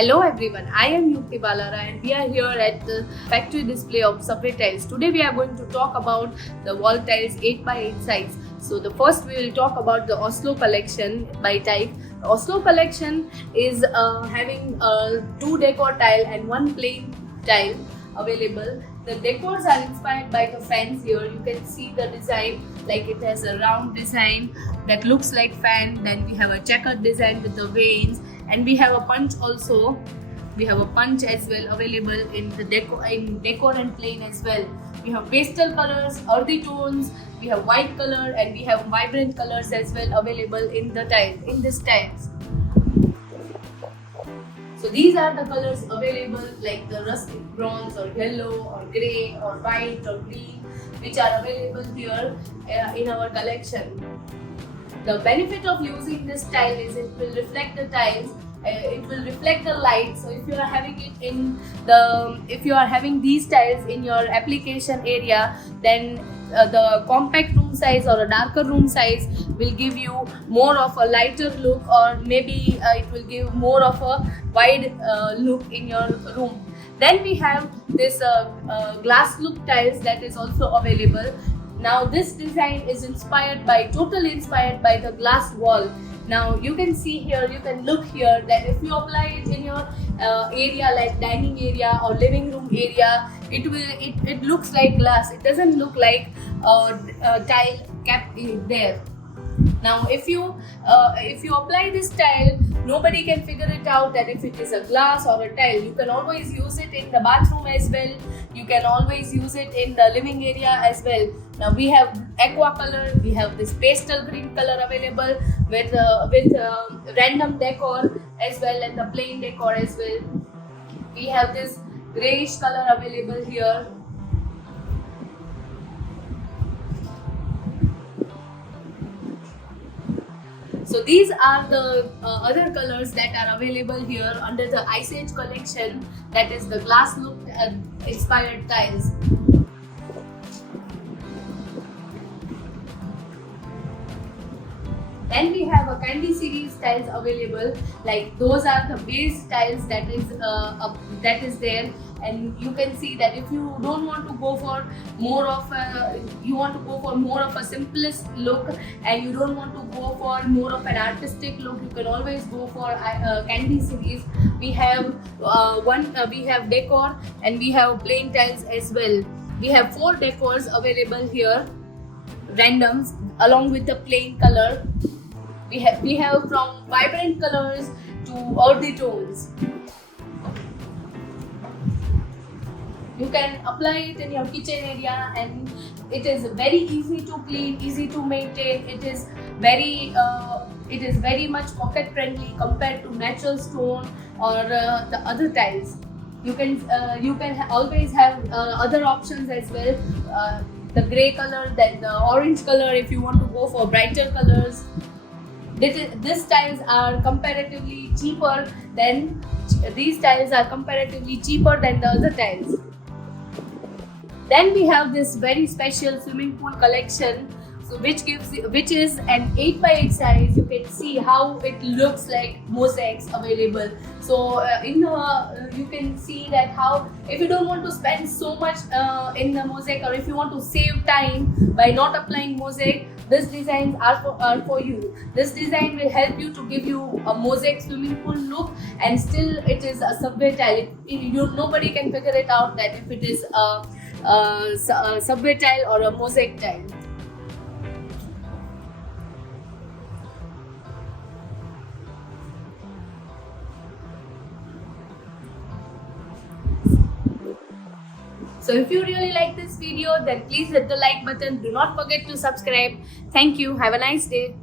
Hello everyone, I am Yukti Balara and we are here at the factory display of Subway Tiles. Today we are going to talk about the wall tiles 8x8 size. So the first we will talk about the Oslo Collection by TIEIC. Oslo Collection is having two decor tile and one plain tile available. The decors are inspired by the fans here. You can see the design, like it has a round design that looks like fan. Then we have a checkered design with the veins, and we have a punch also. We have a punch as well available in the decor and plain as well. We have pastel colors, earthy tones, we have white color, and we have vibrant colors as well available in the this tiles. So these are the colors available, like the rustic bronze or yellow or grey or white or green, which are available here in our collection. The benefit of using this tile is it will reflect the tiles. It will reflect the light. So if you are having these tiles in your application area, then the compact room size or a darker room size will give you more of a lighter look, or maybe it will give more of a wide look in your room. Then we have this glass look tiles that is also available. Now this design is totally inspired by the glass wall. Now you can see here, you can look here that if you apply it in your area like dining area or living room area, it looks like glass. It doesn't look like tile kept there. Now if you apply this tile, nobody can figure it out that if it is a glass or a tile. You can always use it in the bathroom as well. You can always use it in the living area as well. Now we have aqua color, we have this pastel green color available with random decor as well, and the plain decor as well. We have this grayish color available here. So these are the other colors that are available here under the Ice Age collection, that is the glass look inspired tiles. Then we have a candy series tiles available. Like those are the base tiles that is there, and you can see that if you don't want to go for more of a simplest look, and you don't want to go for more of an artistic look, you can always go for candy series. We have we have decor and we have plain tiles as well. We have 4 decors available here, randoms along with the plain color. We have from vibrant colors to earthy tones. You can apply it in your kitchen area, and it is very easy to clean, easy to maintain. It is very much pocket friendly compared to natural stone or the other tiles. You can always have other options as well. The grey color, then the orange color if you want to go for brighter colors. These tiles are comparatively cheaper than the other tiles. Then we have this very special swimming pool collection, so which is an 8x8 size. You can see how it looks like mosaics available. So you can see that how, if you don't want to spend so much in the mosaic, or if you want to save time by not applying mosaic, these designs are for you. This design will help you to give you a mosaic swimming pool look, and still it is a subway tile. Nobody can figure it out that if it is a subway tile or a mosaic tile. So if you really like this video, then please hit the like button. Do not forget to subscribe. Thank you. Have a nice day.